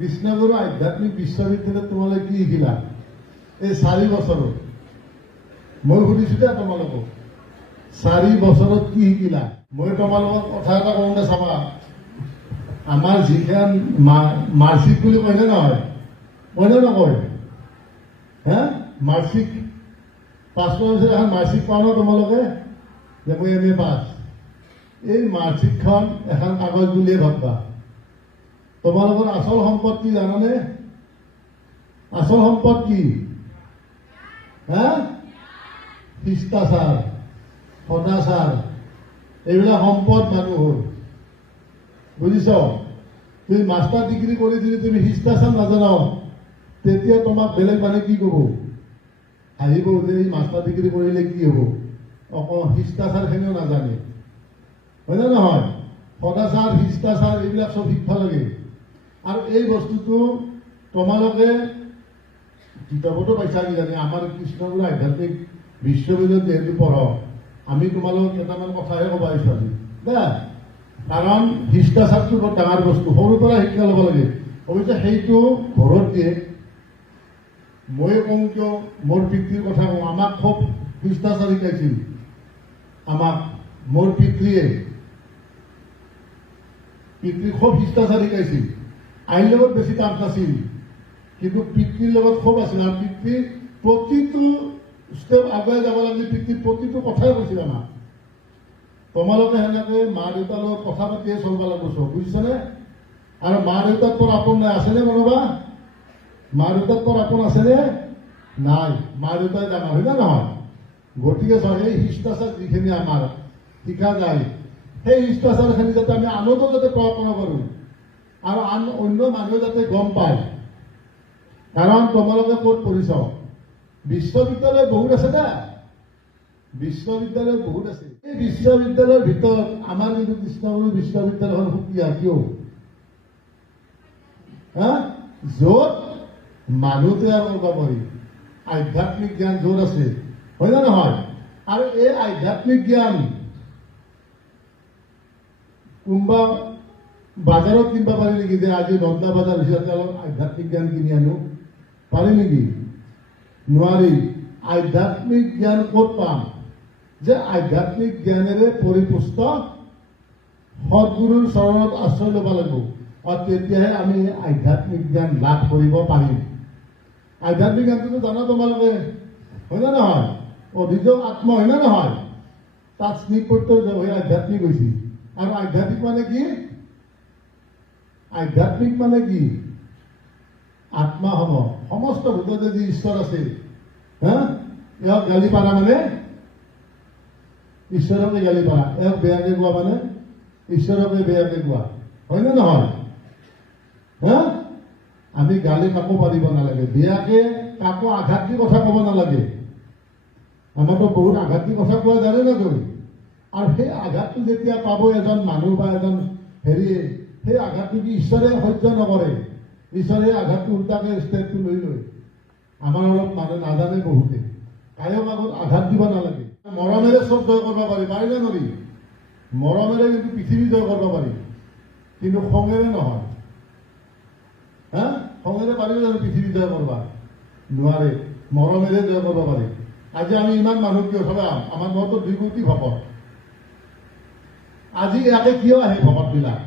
কৃষ্ণগুৰু আধ্যাত্মিক বিশ্ববিদ্যালয়ত তোমালোকে কি শিকিলা এই 4 বছৰত? মই সুধিছো দে তোমালোকক 4 বছৰত কি শিকিলা? মই তোমালোকক কথা এটা কওঁ দে চাবা, আমাৰ যিখন মাৰ্কশ্বিট বুলি কয়নে নহয়, কয়নে নকয়? হে মাৰ্কশ্বিট পাছ কৰাৰ পিছত এখন মাৰ্কশ্বিট পাওঁ ন তোমালোকে যে মই MA পাছ। এই মাৰ্কশ্বিটখন এখন কাগজ বুলিয়ে ভাববা। তোমালোকৰ আচল সম্পদ কি জানানে? আচল সম্পদ কি? হা শিষ্টাচাৰ, সদাচাৰ, এইবিলাক সম্পদ মানুহৰ। বুজিছ? তুমি মাষ্টাৰ ডিগ্ৰী কৰি যদি তুমি শিষ্টাচাৰ নাজানা তেতিয়া তোমাক বেলেগ মানে কি ক'ব? হাঁহিব যে এই মাষ্টাৰ ডিগ্ৰী কৰিলে কি হ'ব, অকল শিষ্টাচাৰখিনিও নাজানে, হয়নে নহয়? সদাচাৰ, শিষ্টাচাৰ এইবিলাক চব শিক্ষা লাগে। আৰু এই বস্তুটো তোমালোকে কিতাপতো পাইছা কিজানি, আমাৰ কৃষ্ণগুৰু আধ্যাত্মিক বিশ্ববিদ্যালয়ত যিহেতু পঢ়, আমি তোমালোকক কেইটামান কথাহে ক'ব আহিছোঁ আজি দে। কাৰণ শিষ্টাচাৰটো বৰ ডাঙৰ বস্তু, সৰুৰ পৰা শিক্ষা ল'ব লাগে। অৱশ্যে সেইটো ঘৰত দিয়ে। মই কওঁ কিয়, মোৰ পিতৃৰ কথা কওঁ, আমাক খুব শিষ্টাচাৰ শিকাইছিল। আমাক মোৰ পিতৃয়ে খুব শিষ্টাচাৰ শিকাইছিল। আইৰ লগত বেছি কাম নাছিল, কিন্তু পিতৃৰ লগত খুব আছিল। আৰু পিতৃৰ প্ৰতিটো ষ্টেপ আগুৱাই যাব লাগিলে পিতৃৰ প্ৰতিটো কথাই কৈছিল আমাক। তোমালোকে সেনেকে মা দেউতাৰ লগত কথা পাতিয়ে চলিব লাগিব চব, বুজিছানে? আৰু মা দেউতাৰ পৰা আপোন নাই, আছেনে কোনোবা? মা দেউতাৰ পৰা আপোন আছেনে? নাই। মা দেউতাই ডাঙৰ, হয় না নহয়? গতিকে এই শিষ্টাচাৰ যিখিনি আমাৰ শিকা যায়, সেই শিষ্টাচাৰখিনি যাতে আমি আনতো যাতে প্ৰয়োগ কৰিব পাৰোঁ আৰু অন্য মানুহে যাতে গম পায়। কাৰণ তোমালোকে ক'ত পঢ়িছ? বিশ্ববিদ্যালয় বহুত আছে না, বিশ্ববিদ্যালয় বহুত আছে। এই বিশ্ববিদ্যালয়ৰ ভিতৰত আমাৰ কিন্তু কৃষ্ণগুৰু বিশ্ববিদ্যালয়খন সুকীয়া। কিয়? য'ত মানুহ তৈয়াৰ কৰিব পাৰি, আধ্যাত্মিক জ্ঞান য'ত আছে, হয় নে নহয়? আৰু এই আধ্যাত্মিক জ্ঞান কোনোবা বাজাৰত কিনিব পাৰি নেকি? যে আজি নন্দা বজাৰ হিচাপে অলপ আধ্যাত্মিক জ্ঞান কিনি আনো, পাৰি নেকি? নোৱাৰি। আধ্যাত্মিক জ্ঞান ক'ত পাম? যে আধ্যাত্মিক জ্ঞানেৰে পৰিপুষ্ট সদগুৰুৰ চৰণত আশ্ৰয় ল'ব লাগিব, আৰু তেতিয়াহে আমি আধ্যাত্মিক জ্ঞান লাভ কৰিব পাৰিম। আধ্যাত্মিক জ্ঞানটোতো জানা তোমালোকে, হয় নে নহয়? অধিযোগ আত্ম, হয় নে নহয়? তাত স্নিগ্ধ প্ৰত্যয় হৈ আধ্যাত্মিক হৈছে। আৰু আধ্যাত্মিক মানে কি? আধ্যাত্মিক মানে কি? আত্মা হম, সমস্ত ভূততে যি ঈশ্বৰ আছে, ইয়াক গালি পাৰা মানে ঈশ্বৰকে গালি পাৰা, ইয়াক বেয়াকে কোৱা মানে ঈশ্বৰকে বেয়াকে কোৱা, হয় নে নহয়? আমি গালি কাকো পাৰিব নালাগে, বেয়াকে কাকো আঘাত দি কথা ক'ব নালাগে। আমাৰতো বহুত আঘাত দি কথা কোৱা জানে না তুমি? আৰু সেই আঘাতটো যেতিয়া পাব এজন মানুহ বা এজন হেৰিয়ে, সেই আঘাতটো কি ঈশ্বৰে সহ্য নকৰে? ঈশ্বৰে আঘাতটো উল্টাকে ষ্টেপটো লৈ লয়। আমাৰ অলপ মানুহে নাজানে বহুতে, কায়ক আগত আঘাত দিব নালাগে। মৰমেৰে চব জয় কৰিব পাৰি, পাৰিনে নোৱাৰি? মৰমেৰে কিন্তু পৃথিৱী জয় কৰিব পাৰি, কিন্তু খঙেৰে নহয়। খঙেৰে পাৰিব জানো পৃথিৱী জয় কৰিব? নোৱাৰে। মৰমেৰে জয় কৰিব পাৰি। আজি আমি ইমান মানুহ কিয় চাবা? আমাৰ ঘৰতো 2 কোটি ভকত। আজি ইয়াতে কিয় আহে ভকতবিলাক?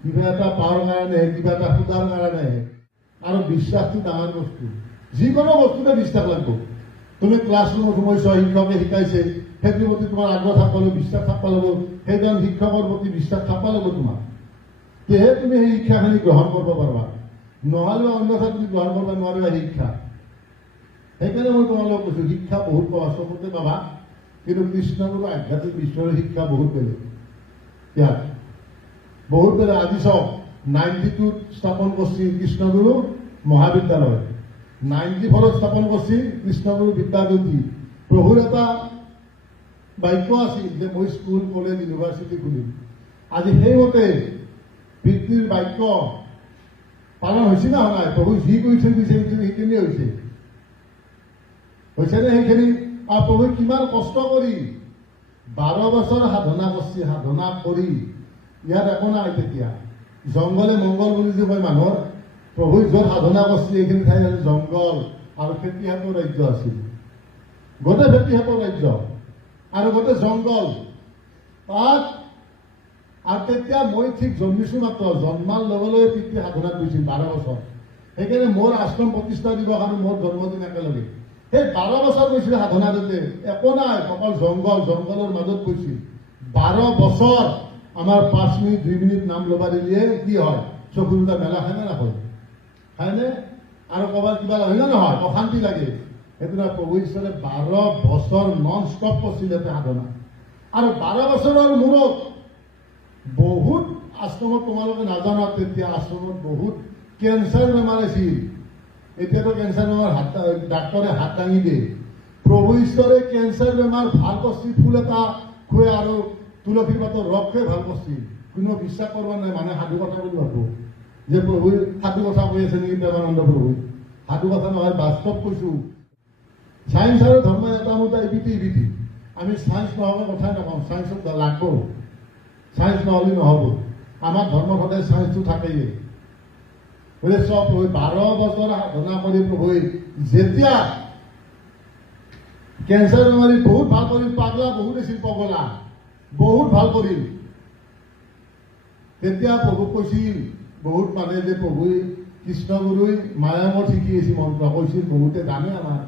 কিবা এটা পাৱাৰ কাৰণে, কিবা এটা সুধাৰ কাৰণে আহে। আৰু বিশ্বাসটো ডাঙৰ বস্তু। যিকোনো বস্তুতে বিশ্বাস লাগিব। তুমি ক্লাছৰুমত সোমাইছ, শিক্ষকে শিকাইছে, সেইটোৰ প্ৰতি তোমাৰ আগ্ৰহ থাকিব লাগিব, বিশ্বাস থাকিব লাগিব। সেইজন শিক্ষকৰ প্ৰতি বিশ্বাস থাকিব লাগিব তোমাৰ, তেহে তুমি সেই শিক্ষাখিনি গ্ৰহণ কৰিব পাৰিবা। নহ'লে অন্যথা তুমি গ্ৰহণ কৰিব নোৱাৰিবা শিক্ষা। সেইকাৰণে মই তোমালোকক কৈছোঁ, শিক্ষা বহুত পাবা, চবতে পাবা, কিন্তু কৃষ্ণগুৰু আধ্যাত্মিক বিশ্বৰ শিক্ষা বহুত বেলেগ। ইয়াত বহুত বেলেগ। আজি চাওক, 92 স্থাপন কৰিছে কৃষ্ণগুৰু মহাবিদ্যালয়, 94 স্থাপন কৰিছে কৃষ্ণগুৰু বিদ্যাজ্যোতি। প্ৰভুৰ এটা বাক্য আছিল যে মই স্কুল, কলেজ, ইউনিভাৰ্চিটি খুলিম। আজি সেইমতে পিতৃৰ বাক্য পালন হৈছে না হোৱা নাই? প্ৰভু যি কৰি থৈ গৈছে সেইখিনি হৈছে, হৈছেনে সেইখিনি? আৰু প্ৰভুৱে কিমান কষ্ট কৰি 12 বছৰ সাধনা কৰিছে, সাধনা কৰি ইয়াত একো নাই। তেতিয়া জংঘলে মংগল বুলি যে কয় মানুহৰ, প্ৰভুই য'ত সাধনা কৰিছিল এইখিনি ঠাই জংঘল আৰু খেতিহাতৰ ৰাজ্য আছিল, গোটেই খেতিহাতৰ ৰাজ্য আৰু গোটেই জংঘল তাত। আৰু তেতিয়া মই ঠিক জন্মিছো মাত্ৰ, জন্মাৰ লগে লগে পিতৃ সাধনাত গৈছিল 12 বছৰ। সেইকাৰণে মোৰ আশ্ৰম প্ৰতিষ্ঠা দিৱস আৰু মোৰ জন্মদিন একেলগে। সেই 12 বছৰ গৈছিল সাধনাতে, একো নাই, অকল জংঘলৰ মাজত গৈছিল 12 বছৰ। আমাৰ 5 মিনিট 2 মিনিট নাম ল'বা দিলে কি হয়, চকুৰ দুটা মেলা খায় নে নাখায়? খায়নে? আৰু ক'ৰবাত কিবা হয় নে নহয়? অশান্তি লাগে। সেইটো নহয়, প্ৰভু ঈশ্বৰে 12 বছৰ নন ষ্টপ কৰিছিল ইয়াতে সাধনা। আৰু 12 বছৰৰ মূৰত বহুত আশ্ৰমত, তোমালোকে নাজানা, তেতিয়া আশ্ৰমত বহুত কেঞ্চাৰ বেমাৰ আছিল। এতিয়াতো কেঞ্চাৰ বেমাৰ ডাক্তৰে হাত দাঙি দিয়ে। প্ৰভু ঈশ্বৰে কেঞ্চাৰ বেমাৰ ভাল কৰিছিল, ফুল এটা খুৱাই আৰু তুলসী পাতৰ ৰস খুৱাই ভাল কৰিছিল। কোনো বিশ্বাস কৰিব নাই, মানে সাধু কথা বুলি ভাবো যে প্ৰভুই সাধু কথা কৈ আছে নেকি প্ৰেমানন্দ প্ৰভুই। সাধু কথা নহয়, বাস্তৱ কৈছো। চায়েন্স আৰু ধৰ্ম এটা মতে ইবিটি। আমি চায়েন্স নহ'লে কথাই নাপাওঁ, চায়েন্সত লাগব, চায়েন্স নহ'লে নহ'ব। আমাৰ ধৰ্ম সদায় চায়েন্সটো থাকেই। বোলে চব প্ৰভু 12 বছৰ সাধনা কৰি প্ৰভুই যেতিয়া কেঞ্চাৰ বেমাৰী বহুত ভাল কৰিল, পাগলা বহুত আছিল, পগলা বহুত ভাল কৰিল। তেতিয়া প্ৰভু কৈছিল, বহুত মানুহে যে প্ৰভুই কৃষ্ণগুৰুই মায়ামত শিকি আছিল মন্ত্ৰ, কৈছিল বহুতে জানে আমাৰ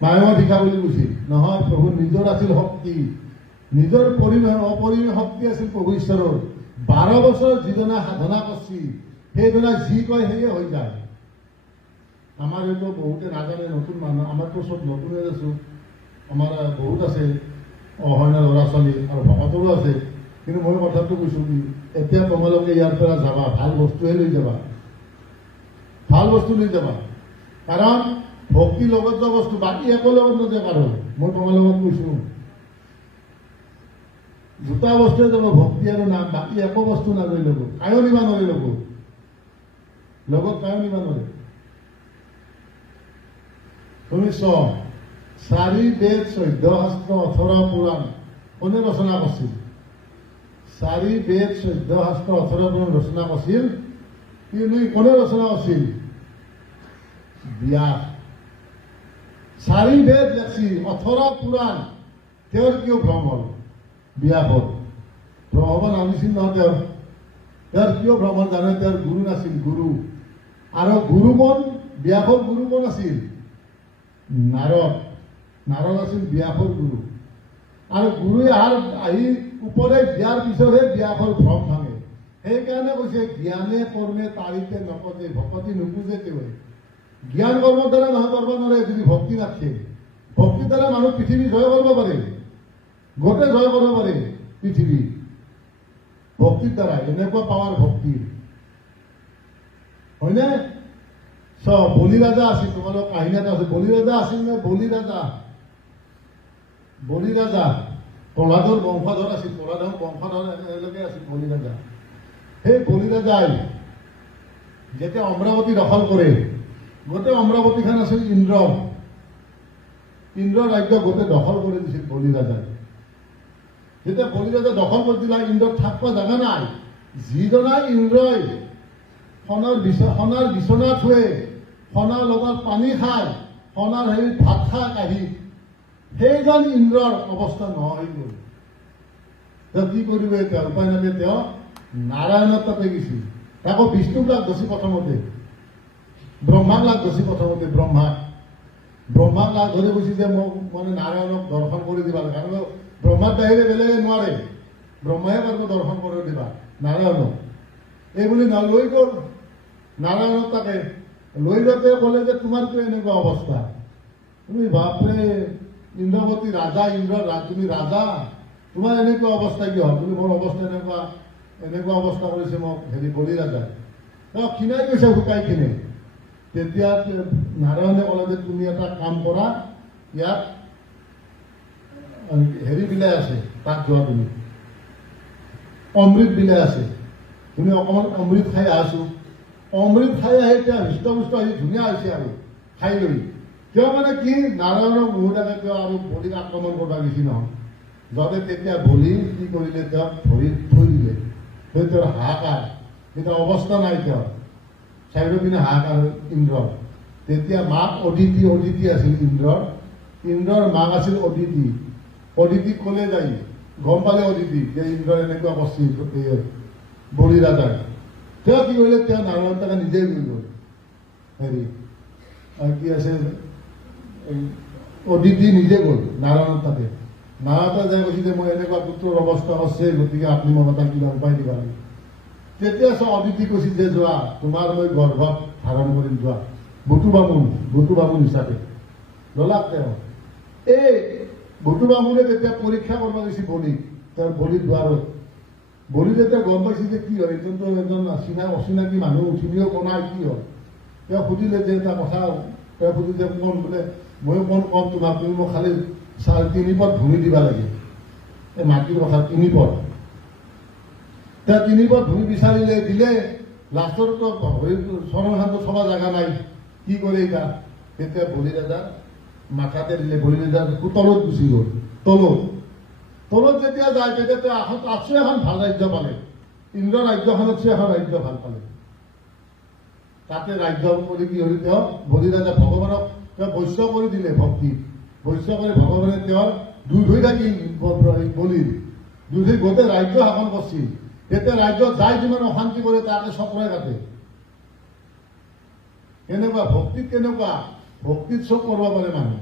মায়ামত শিকা বুলি কৈছিল। নহয়, প্ৰভু নিজৰ আছিল শক্তি, নিজৰ অপৰিমেয় শক্তি আছিল প্ৰভু ঈশ্বৰৰ। 12 বছৰ যিজনে সাধনা কৰিছিল সেইজনে যি কয় সেয়ে হৈ যায়। আমাৰ হয়তো বহুতে নাজানে, নতুন মানুহ, আমাৰতো চব নতুনে আছো, আমাৰ বহুত আছে অহৰণীয়া ল'ৰা ছোৱালী আৰু ভকতৰো আছে। কিন্তু মই কথাটো কৈছো কি, এতিয়া তোমালোকে ইয়াৰ পৰা যাবা, ভাল বস্তুহে লৈ যাবা, ভাল বস্তু লৈ যাবা। কাৰণ ভক্তিৰ লগত যোৱা বস্তু বাকী একো লগত নাযায়। কাৰণ মই তোমালোকক কৈছো, দুটা বস্তুৱে যাব, ভক্তি আৰু নাম, বাকী একো বস্তু নাযায় লগত। কায়ো নিবা নোৱাৰে লগত কায়ো নিবা নোৱাৰে। তুমি চোৱা, 4 বেদ 14 শাস্ত্ৰ 18 পুৰাণ কোনে ৰচনা কৰিছিল? 4 বেদ 14 শাস্ত্ৰ 18 পুৰাণ ৰচনা কৰিছিল কোনে ৰচনা কৰিছিল? ব্যাস। 4 বেদ লিখছি, 18 পুৰাণ। তেওঁৰ কিয় ভ্ৰম হ'ল? ব্যাসৰ ভ্ৰম হ'ব নামিছিল নহয়। তেওঁৰ কিয় ভ্ৰম হ'ল জানে? তেওঁৰ গুৰু নাছিল, গুৰু। আৰু গুৰু কোন? ব্যাসৰ গুৰু কোন আছিল? নাৰদ। নাৰদ আছিল ব্যাসৰ গুৰু। আৰু গুৰুৱে আহি উপদেশ দিয়াৰ পিছতহে ব্যাসৰ ভ্ৰম ভাঙে। সেইকাৰণে কৈছে, জ্ঞানে কৰ্মে তাৰিতে নকজে, ভকতি নুপুজে তেৱে। জ্ঞান কৰ্মৰ দ্বাৰা নহয় কৰিব নোৱাৰে যদি ভক্তি নাথাকে। ভক্তিৰ দ্বাৰা মানুহ পৃথিৱী জয় কৰিব পাৰে, গোটেই জয় কৰিব পাৰে পৃথিৱী ভক্তিৰ দ্বাৰা। এনেকুৱা পাৱাৰ ভক্তিৰ, হয়নে? চব বলি ৰাজা আছিল, তোমালোক কাহিনী এটা আছে। বলি ৰাজা আছিল নে? বলি ৰাজা প্ৰহ্লাদৰ বংশধৰ আছিল, প্ৰহ্লাদৰ বংশধৰ একেলগে আছিল বলি ৰাজা। সেই বলি ৰাজাই যেতিয়া অমৰাৱতী দখল কৰে, গোটেই অমৰাৱতীখন আছিল ইন্দ্ৰৰ ৰাজ্য গোটেই দখল কৰি দিছিল বলি ৰাজাই। যেতিয়া বলি ৰাজা দখল কৰি দিলা, ইন্দ্ৰৰ থাকিব জাগা নাই। যিজনাই ইন্দ্ৰই সোণাৰ বিচনা থুৱে, সোণাৰ লগত পানী খায়, সোণাৰ হেৰিত ভাত খায় কাঢ়ি, সেইজন ইন্দ্ৰৰ অৱস্থা নহয় গ'ল। তেওঁ কি কৰিব? এতিয়া উপায় নাপায় তেওঁ নাৰায়ণৰ তাতে গৈছিল। তাকো বিষ্ণুক লাগ ধৰিছে প্ৰথমতে, ব্ৰহ্মাক লাগ ধৰিছে প্ৰথমতে। ব্ৰহ্মাক লাগ ধৰি কৈছে যে মোক মানে নাৰায়ণক দৰ্শন কৰি দিবা। কাৰণ ব্ৰহ্মাৰ বাহিৰে বেলেগে নোৱাৰে, ব্ৰহ্মাহে পাৰিব দৰ্শন কৰি দিবা নাৰায়ণক। এই বুলি লৈ গ'ল নাৰায়ণক। তাকে লৈ যাওঁতে ক'লে যে তোমাৰতো এনেকুৱা অৱস্থা, তুমি বাপৰে ইন্দ্ৰৱতী ৰাজা, তুমি ৰাজা, তোমাৰ এনেকুৱা অৱস্থা কিয় হ'ল? তুমি মোৰ অৱস্থা এনেকুৱা অৱস্থা কৰিছে মোক বলি ৰাজাই। তেওঁ খিনাই গৈছে, শুকাই খিনে। তেতিয়া নাৰায়ণে ক'লে যে তুমি এটা কাম কৰা, ইয়াত বিলাই আছে, তাত যোৱা তুমি, অমৃত বিলাই আছে, তুমি অকণমান অমৃত খাই আছো। অমৃত খাই আহি এতিয়া হৃষ্টপুষ্ট আহি ধুনীয়া হৈছে আৰু খাই লৈ। কিয় মানে কি, নাৰায়ণক নুশুধাকে কিয় আৰু বলিক আক্ৰমণ কৰিব গৈছি নহয়। যাতে তেতিয়া বলি কি কৰিলে, তেওঁক ভৰিত থৈ দিলে, থৈ তেওঁৰ হাহাকাৰ, এতিয়া অৱস্থা নাই তেওঁৰ। চাৰিও পিনে হাহাকাৰ ইন্দ্ৰৰ। তেতিয়া মাক অদিতি আছিল ইন্দ্ৰৰ। ইন্দ্ৰৰ মাক আছিল অদিতি। অদিতিক ক'লে যাই গম পালে অদিতি যে ইন্দ্ৰৰ এনেকুৱা কৰিছিল বলি ৰাজাক। তেওঁ কি কৰিলে, তেওঁ নাৰায়ণ তাকে নিজেই লৈ গ'ল। হেৰি কি আছে, অদিতি নিজে গ'ল নাৰায়ণ তাতে। নাৰায়ণ যাই কৈছে যে মই এনেকুৱা পুত্ৰৰ অৱস্থা হৈছে, গতিকে আপুনি মোক এটা কিবা উপায় দিবা লাগে। তেতিয়া অদিতি কৈছিল যে যোৱা, তোমাৰ মই গৰ্ভত ধাৰণ কৰিম, যোৱা। বটু বামুণ হিচাপে ললাক তেওঁ। এই বটু বামুণে যেতিয়া পৰীক্ষা কৰিব গৈছিল বলিক, তেওঁৰ বলিৰ দ্বাৰত, বলি যেতিয়া গম পাইছিল যে কি হয়, এইজনটো এজন অচিনাকি মানুহ, চিনিও বনাই কি হয়। তেওঁ সুধিলে যে এটা কথা, তেওঁ সুধিলে যে কোন, বোলে ময়ো কোন কম তোমাক, তুমি মোক খালি 3.5 পদ ভূমি দিবা লাগে, এই মাটিৰ কথা 3 পদ। তেওঁ 3 পদ ভূমি বিচাৰিলে, দিলে। লাষ্টতো চৰণখানটো চবা জাগা নাই, কি কৰে এতিয়া। তেতিয়া বলি ৰাজা মাথাতে দিলে, বলি ৰাজা তলত গুচি গ'ল। তলত যেতিয়া যায়, তেতিয়া তেওঁ আছো এখন ভাল ৰাজ্য পালে। ইন্দ্ৰ ৰাজ্যখনতছে এখন ৰাজ্য ভাল পালে। তাতে ৰাজ্য কৰি কি হ'ল, তেওঁ বলি ৰাজা ভগৱানক তেওঁ বৈশ্য কৰি দিলে, ভক্তিত বৈশ্য কৰি ভগৱানে তেওঁৰ দুই হৈ থাকিল বলিৰ, দুই হৈ গোটেই ৰাজ্য শাসন কৰিছিল। তেতিয়া ৰাজ্যত যাই যিমান অশান্তি কৰে তাকে চপৰাই কাটে। কেনেকুৱা ভক্তিত, কেনেকুৱা ভক্তিত চব কৰিব পাৰে মানুহ।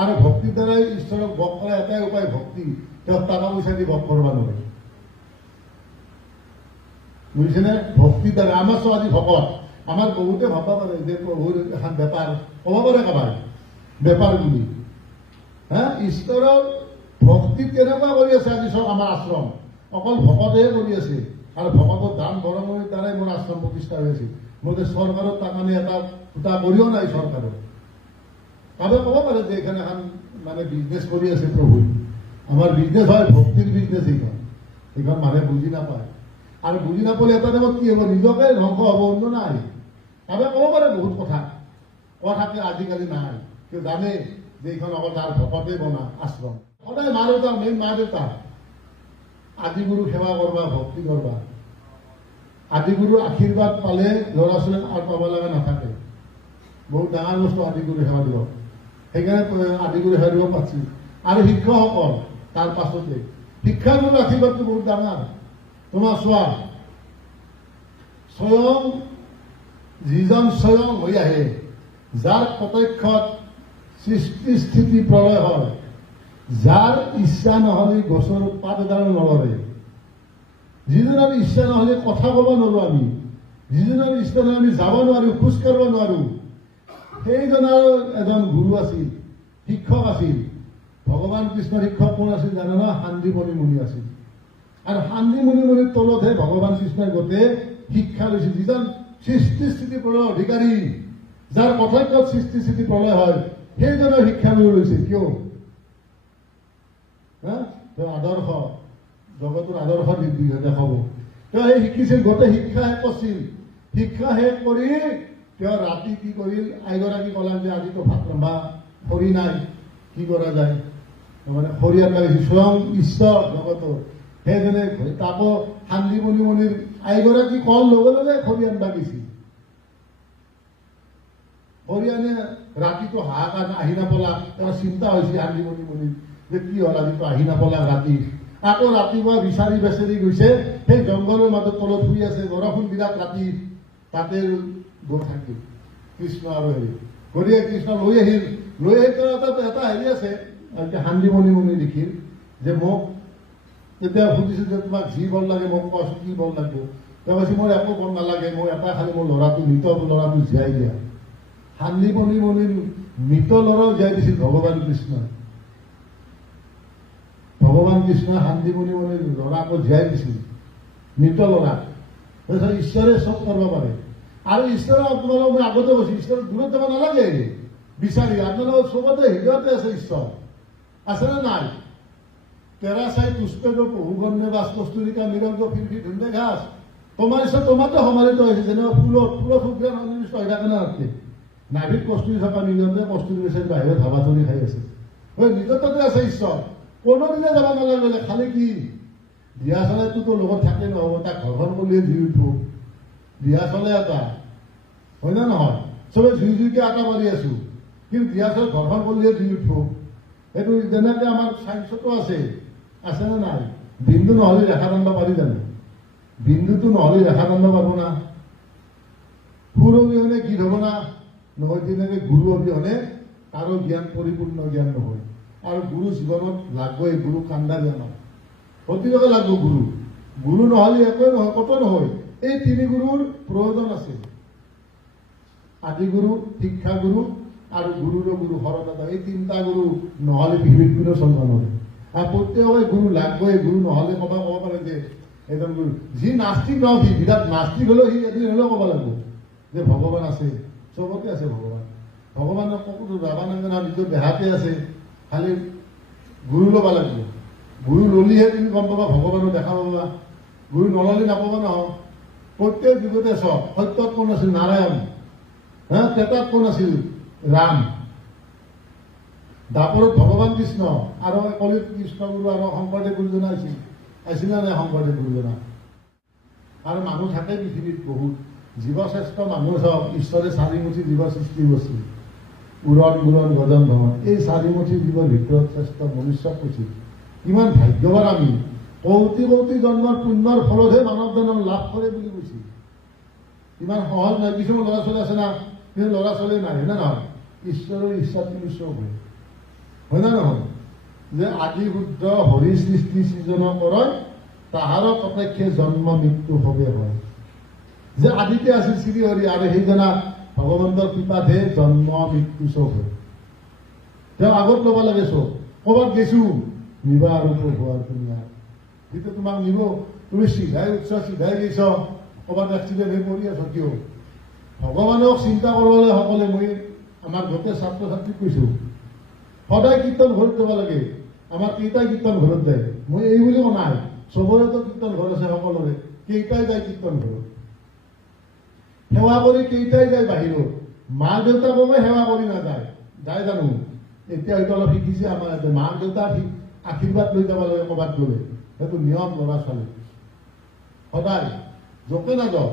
আৰু ভক্তিৰ দ্বাৰাই ঈশ্বৰক বস কৰা এটাই উপায় ভক্তি। তেওঁক টকা পইচা দি বস কৰিব নোৱাৰে, বুজিছেনে। ভক্তিৰ দ্বাৰা আমাৰ চব আজি ভকত, আমাৰ বহুতে ভাববা পাৰে যে প্ৰভুৰ এখন বেপাৰ ক'ব পাৰে কাবাৰ বেপাৰ বুলি। ঈশ্বৰৰ ভক্তিত কেনেকুৱা কৰি আছে আজি চব আমাৰ আশ্ৰম, অকল ভকতেহে কৰি আছে। আৰু ভকতৰ দান বৰঙণিৰ দ্বাৰাই মোৰ আশ্ৰম প্ৰতিষ্ঠা হৈ আছে। মই চৰকাৰৰ টাকা নি এটা ফুটা কৰিও নাই চৰকাৰৰ। কাবে ক'ব পাৰে যে এইখন এখন মানে বিজনেছ কৰি আছে প্ৰভু। আমাৰ বিজনেছ হয়, ভক্তিৰ বিজনেছ এইখন মানুহে বুজি নাপায়। আৰু বুজি নাপালে এটা টাইমত কি হ'ব, নিজকে ধ্বংস হ'ব, অন্য নাই। কাবে ক'ব পাৰে বহুত কথাকে আজিকালি নাই। কিয় জানে যে এইখন অকল তাৰ ভকতে বনা আশ্ৰম। সদায় মা দেউতা, মেইন মা দেউতা আদিগুৰু সেৱা কৰবা, ভক্তি কৰবা। আদিগুৰুৰ আশীৰ্বাদ পালে ল'ৰা ছোৱালীক আৰু পাব লগা নাথাকে। বহুত ডাঙৰ বস্তু আদিগুৰু সেৱা দিব। সেইকাৰণে আদিগুৰু সেৱা দিব পাৰছি। আৰু শিক্ষকসকল তাৰ পাছতে শিক্ষাগুৰুৰ আশীৰ্বাদটো বহুত ডাঙৰ। তোমাৰ চোৱা, যিজন স্বয়ং হৈ আহে, যাৰ প্ৰত্যক্ষত সৃষ্টি স্থিতি প্ৰলয় হয়, যাৰ ইচ্ছা নহ'লে গছৰ পাত এডাল নলৰে, যিজনৰ ইচ্ছা নহ'লে কথা ক'ব নোৱাৰো আমি, যিজনৰ ইচ্ছা নহ'লে আমি যাব নোৱাৰো, খোজ কাঢ়িব নোৱাৰো, সেইজনৰ এজন গুৰু আছিল, শিক্ষক আছিল। ভগৱান কৃষ্ণৰ শিক্ষক কোন আছিল জানো ন? শান্তিমণি মুনি আছিল। আৰু শান্তিমণি মুনিৰ তলতহে ভগৱান কৃষ্ণই গোটেই শিক্ষা লৈছিল। যিজন সৃষ্টি স্থিতি প্ৰলয়ৰ অধিকাৰী, যাৰ প্ৰত্যক্ষত সৃষ্টি স্থিতি প্ৰলয় হয়, সেইজনৰ শিক্ষা লৈ লৈছিল। কিয়? তেওঁ আদৰ্শ, জগতৰ আদৰ্শ দেখাব। তেওঁ সেই শিকিছিল, গোটেই শিক্ষা শেষ কৰিছিল। শিক্ষা শেষ কৰি তেওঁ ৰাতি কি কৰিল, আইগৰাকী ক'লাক যে আজিতো ভাত ৰন্ধা খৰি নাই, কি কৰা যায়? মানে খৰি আনবা গৈছিল, স্বয়ং ঈশ্বৰ জগতৰ সেইজনে তাকো শান্তিমণি মুনিৰ আইগৰাকী কল লগে লগে খৰি আনবা গৈছিল। খৰি আনে ৰাতিটো হাহাকাৰ, আহি নাপলা। তেওঁৰ চিন্তা হৈছিল শান্তিমণি মুনিৰ যে কি হ'ল, আজিতো আহি নাপলা ৰাতি। আকৌ ৰাতিপুৱা বিচাৰি বেচাৰি গৈছে, সেই জংঘলৰ মাজত তলত শুই আছে, বৰষুণ বিৰাট ৰাতি, তাতে গৈ থাকিল কৃষ্ণ আৰু হেৰি গতিকে কৃষ্ণ লৈ আহিল এটা হেৰি আছে, শান্তিমণি মুনি লিখিল যে মোক তেতিয়া সুধিছিল যে তোমাক যি বল লাগে মোক কোৱাচোন, কি বল লাগিব? তেওঁ কৈছে মোৰ একো বল নালাগে, মই এটা খালি মোৰ ল'ৰাটো, মৃত ল'ৰাটো জীয়াই দিয়া। শান্তিমণি মুনিৰ মৃত ল'ৰাও জীয়াই দিছিল ভগৱান কৃষ্ণই। ভগৱান কৃষ্ণই শান্তিমণি মুনিৰ ল'ৰাকো জীয়াই দিছিল, মৃত ল'ৰা। ঈশ্বৰে চব কৰিব পাৰে। আৰু ঈশ্বৰৰ আপোনালোক মই আগতে কৈছো, ঈশ্বৰৰ দূৰত যাব নালাগে বিচাৰি, আপোনালোকৰ চবতে হৃদয়তে আছে ঈশ্বৰ। আছেনে নাই? তেৰা চাই পুষ্পেটো বহুগণে বাস কস্তুৰিকা মৃগন্ত ফিৰফি ধুন্দে ঘাস। তোমাৰ ঈশ্বৰ তোমাতে সমানিত হৈছে, যেনেকুৱা ফুলত ফুলগ্ৰান সন্নিবিষ্ট হৈ থাকে না ৰাতি। নাভিত কস্তুৰি থকা নিজতে কস্তুৰি আছে, বাহিৰত হাবা চলি খাই আছে। নিজৰ তাতে আছে ঈশ্বৰ, কোনোদিনে যাব নালাগে। খালি কি বিয়া চলাইটোতো লগত থাকে নহ'ব, তাক ঘৰখন কৰিলে যি উঠব, বিয়া চলে এটা হয় না নহয়? চবে জুই জুইকে আটা মাৰি আছো, কিন্তু গিয়াছৰ ঘৰখন কৰিলে জুই উঠো। এইটো যেনেকে আমাৰ চাইন্সতো আছে নে নাই? বিন্দু নহ'লে ৰেখা টানিব পাৰি জানো? বিন্দুটো নহ'লে ৰেখা টানিব পাৰিব না? সুৰ অবিহনে গীত হ'ব না? নহয়। তেনেকে গুৰু অবিহনে কাৰো জ্ঞান পৰিপূৰ্ণ জ্ঞান নহয়। আৰু গুৰু জীৱনত লাগবই, গুৰু কান্দা জ্ঞান প্ৰতিটোকে লাগব। গুৰু নহ'লে একোৱে নহয়, কতো নহয়। এই তিনি গুৰুৰ প্ৰয়োজন আছে। আদি গুৰু, শিক্ষা গুৰু আৰু গুৰুৰ গুৰু হৰদাদা। এই তিনিটা গুৰু নহ'লে পৃথিৱীত কোনো চলিব নোৱাৰে। আৰু প্ৰত্যেকৰে গুৰু লাগবই। গুৰু নহ'লে ক'ব পাৰে যে এজন গুৰু। যি নাস্তিক নহওক, সি বিৰাট নাস্তিক হ'লেও সি এদিন হ'লেও ক'ব লাগিব যে ভগৱান আছে। চবতে আছে ভগৱান। ভগৱানৰ কতো যাব নালাগে না, নিজৰ দেহাতে আছে। খালি গুৰু ল'ব লাগিব। গুৰু ল'লিহে তুমি গম পাবা, ভগৱানক দেখা পাবা। গুৰু নল'লে নাপাবা নহয়। প্ৰত্যেক যুগতে চব। সত্যত কোন আছিল? নাৰায়ণ। ত্ৰেতাত কোন আছিল? ৰাম। দ্বাপৰত ভগৱান কৃষ্ণ আৰু কলিত কৃষ্ণ গুৰু আৰু শংকৰদেৱ গুৰুজনা আছিল নে নাই? শংকৰদেৱ গুৰুজনা। আৰু মানুহ থাকে পৃথিৱীত বহুত। জীৱশ্ৰেষ্ঠ মানুহ চাওক, ঈশ্বৰে চাৰিমুঠি জীৱ সৃষ্টি কৰিছিল। উৰণ গুৰণ গজন ভ্ৰমণ। এই চাৰিমুঠি জীৱৰ ভিতৰত শ্ৰেষ্ঠ মনুষ্যক কৈছিল। কিমান ভাগ্যৱান আমি। কৌটি কৌটি জন্মৰ পুণ্যৰ ফলতহে মানৱ জন্ম লাভ কৰে বুলি কৈছিল। ইমান সহজ নহয়। কিছুমান ল'ৰা ছোৱালী আছে না, কিন্তু ল'ৰা ছোৱালী নাই, হয় না নহয়? ঈশ্বৰৰ ইচ্ছাত কিন্তু চব হয় না নহয়? যে আদি শুদ্ধ হৰি সৃষ্টি সৃজন কৰয়, তাহাৰ প্ৰত্যক্ষে জন্ম মৃত্যু হবে হয়। যে আদিতে আছিল শ্ৰী হৰি, আৰু সেইজনা ভগৱন্তৰ কৃপাতহে জন্ম মৃত্যু চব হয়। তেওঁ আগত ল'ব লাগে চব। ক'ৰবাত গেছো নিবা আৰু হোৱাৰ ধুনীয়া। যেতিয়া তোমাক নিব, তুমি চিধাই উঠছ, চিধাই গৈছ, ক'ৰবাত এক্সিডেণ্ট হৈ পৰি আছ, কিয়? ভগৱানক চিন্তা কৰিবলৈ সকলোৱে, মই আমাৰ গোটেই ছাত্ৰ ছাত্ৰীক কৈছোঁ, সদায় কীৰ্তন ঘৰত যাব লাগে। আমাৰ কেইটাই কীৰ্তন ঘৰত যায়? মই এই বুলি কোৱা নাই, চবৰেতো কীৰ্তন ঘৰ আছে সকলোৰে। কেইটাই যায় কীৰ্তন ঘৰত? সেৱা কৰি কেইটাই যায় বাহিৰত? মা দেউতাককে সেৱা কৰি নাযায়, যায় জানো? এতিয়া হয়তো অলপ শিকিছে আমাৰ ইয়াতে। মা দেউতাক আশীৰ্বাদ লৈ যাব লাগে ক'ৰবাত গ'লে। সেইটো নিয়ম ল'ৰা ছোৱালী। সদায় য'তে নাযাওঁ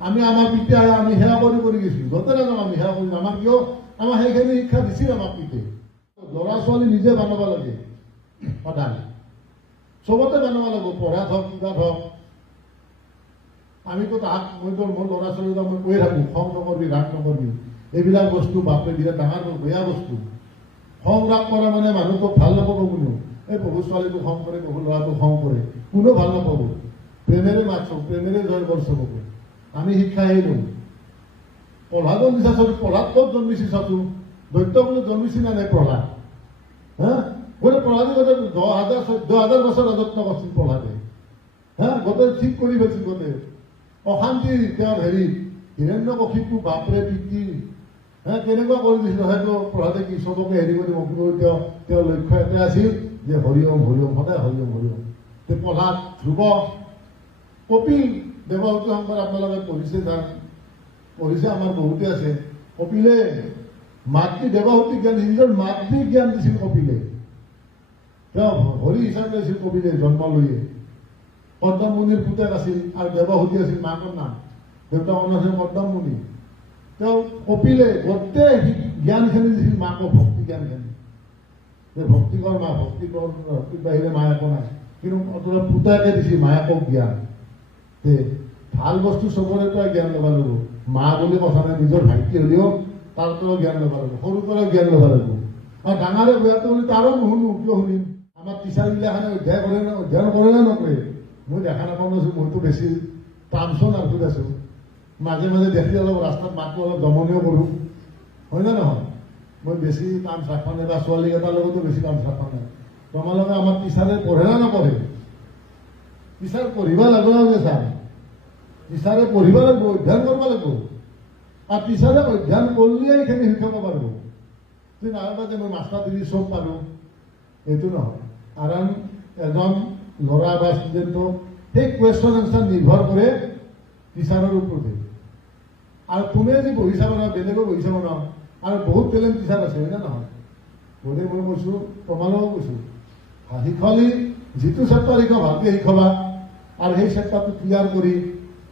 আমি আমাৰ পিতাই আমি সেৱা কৰি গৈছোঁ। য'তে নাযাওঁ আমি সেৱা কৰি। আমাৰ কিয়? আমাৰ সেইখিনি শিক্ষা দিছিল আমাক পিতে। ল'ৰা ছোৱালী নিজে বনাব লাগে সদায়। চবতে বনাব লাগিব, পঢ়াত হওক, কিবাত হওক। আমিতো তাহাক মইতো মোৰ ল'ৰা ছোৱালীক মই কৈয়ে থাকোঁ, খং নকৰবি, ৰাগ নকৰবি। এইবিলাক বস্তু বাপৰে বিৰাট ডাঙৰ বেয়া বস্তু। খং ৰাগ কৰা মানে মানুহটোক ভাল নাপাব কোনেও। এই বহু ছোৱালীটো খং কৰে, বহু ল'ৰাটো খং কৰে, কোনেও ভাল নাপাব। প্ৰেমেৰে মাতছোঁ, প্ৰেমেৰে জয় কৰছ চবকে। আমি শিক্ষা দিওঁ। প্ৰহ্লাদো দিছা চব। প্ৰহ্লাদ ক'ত জন্মিছি চাচো? দৈত্য কোনো জন্মিছি না নাই প্ৰহ্লাদ? গোটেই প্ৰহ্লাদে গোটেই 10,000 বছৰ ৰাজত্ব কৰিছিল প্ৰহ্লাদে। গোটেই ঠিক কৰি পাইছিল গোটেই। অশান্তি তেওঁৰ হেৰি হিৰণ্যকশিপু বাপৰে পিতৃ কেনেকুৱা কৰি দিছিল। হয়তো প্ৰহ্লাদে কি চবকে হেৰি কৰি মুক্তি কৰি তেওঁৰ লক্ষ্য এটাই আছিল যে হৰিওম হৰিওম, সদায় হৰিওম হৰিওম। প্ৰহ্লাদ, ধ্ৰুৱ, কপিল দেৱহূতি সংবাদ আপোনালোকে পঢ়িছে, যাৰ পঢ়িছে আমাৰ বহুতে আছে। কপিলে মাতৃ দেৱহূতি জ্ঞান, নিজৰ মাতৃ জ্ঞান দিছিল কপিলে। তেওঁ হৰি হিচাপে আছিল কপিলে জন্ম লৈয়ে। কৰ্দম মুনিৰ পুতেক আছিল আৰু দেৱহূতি আছিল মাকৰ নাম। দেউতাকৰ নাম আছিল কৰ্দম মুনি। তেওঁ কপিলে গোটেই জ্ঞানখিনি দিছিল মাকক, ভক্তি জ্ঞানখিনি। যে ভক্তি কৰ মা, ভক্তিৰ বাহিৰে মা একো নাই। কিন্তু পুতেকে দিছিল মায়াকক জ্ঞান। ভাল বস্তু চবৰে পৰাই জ্ঞান ল'ব লাগিব। মা বুলি কথা নাই, নিজৰ ভাইটি হ'লেও তাৰ পৰাও জ্ঞান ল'ব লাগিব, সৰুৰ পৰাও জ্ঞান ল'ব লাগিব। আৰু ডাঙৰে বেয়াটো বুলি তাৰো নুশুনো, কিয় শুনিম? আমাৰ টিচাৰবিলাখানে অধ্যয়ন কৰে নে নকৰে? মই দেখা নাপাওঁ নাছোঁ, মইতো বেছি টানচোন আৰু আছোঁ। মাজে মাজে দেখি অলপ ৰাস্তাত মাতটো অলপ দমনীয় কৰোঁ, হয় নে নহয়? মই বেছি কাম চাফা নাই, বা ছোৱালীকেইটাৰ লগতো বেছি কাম চাফা নাই। তোমালোকে আমাৰ টিচাৰে পঢ়ে নে নপঢ়ে? টিচাৰ পঢ়িব লাগিব নালাগে ছাৰ? টিচাৰে পঢ়িব লাগিব, অধ্যয়ন কৰিব লাগিব। আৰু টিচাৰে অধ্যয়ন কৰিলে এইখিনি শিকাব পাৰিব। তুমি নাভাবা যে মই মাষ্টাৰ ডিগ্ৰী চব পাৰোঁ, এইটো নহয়। কাৰণ এজন ল'ৰা বা ষ্টুডেণ্টক সেই কুৱেশ্যন এনচাৰ নিৰ্ভৰ কৰে টিচাৰৰ ওপৰতে। আৰু কোনে যে বহি চাব নোৱাৰে, বেলেগো বহি চাব নোৱাৰে। আৰু বহুত টেলেণ্ট টিচাৰ আছে, হয় নে নহয়? গতিকে মই কৈছোঁ, তোমালোকেও কৈছোঁ, শিকালি যিটো চেপ্টাৰ শিকাব ভালকৈ শিকাবা, আৰু সেই চেপ্টাৰটো ক্লিয়াৰ কৰি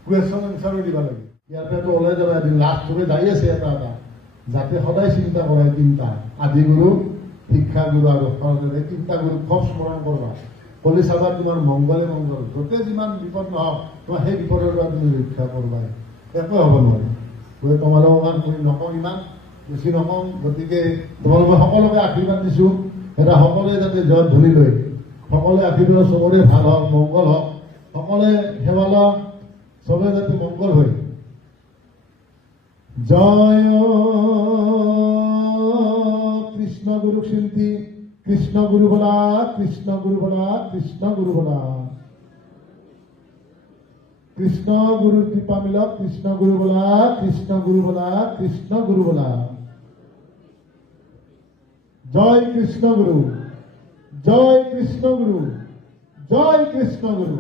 কুৱেশ্যন এনচাৰো দিব লাগে। ইয়াৰ পৰাতো ওলাই যাবা এদিন লাভ চবে যাই আছে এটা এটা যাতে সদায় চিন্তা কৰে তিনিটা আদি গুৰু শিক্ষা গুৰু আৰু শৰণেৰে তিনিটা গুৰুক খুব স্মৰণ কৰবা কলি চাবা তোমাৰ মংগলে মংগল য'তে যিমান বিপদ নহওক তোমাৰ সেই বিপদৰ পৰা তুমি ৰক্ষা কৰবা একো হ'ব নোৱাৰে গতিকে তোমালোকৰ কাৰণে মই নকওঁ ইমান বেছি নকওঁ গতিকে তোমালোকে সকলোকে আশীৰ্বাদ দিছোঁ এটা সকলোৱে যাতে জয় ধৰি লৈ সকলোৱে আশীৰ্বাদ চবৰে ভাল হওক মংগল হওক সকলোৱে সেৱা লওক চবে যাতে মংগল হয় জয় কৃষ্ণ গুরু শিল্পী কৃষ্ণ গুরু বলা কৃষ্ণ গুরু বলা কৃষ্ণ গুরু বলা কৃষ্ণ গুরু কৃপা মিলক কৃষ্ণ গুরু বলা কৃষ্ণ গুরু বলা কৃষ্ণ গুরু বলা জয় কৃষ্ণ গুরু জয় কৃষ্ণ গুরু জয় কৃষ্ণ গুরু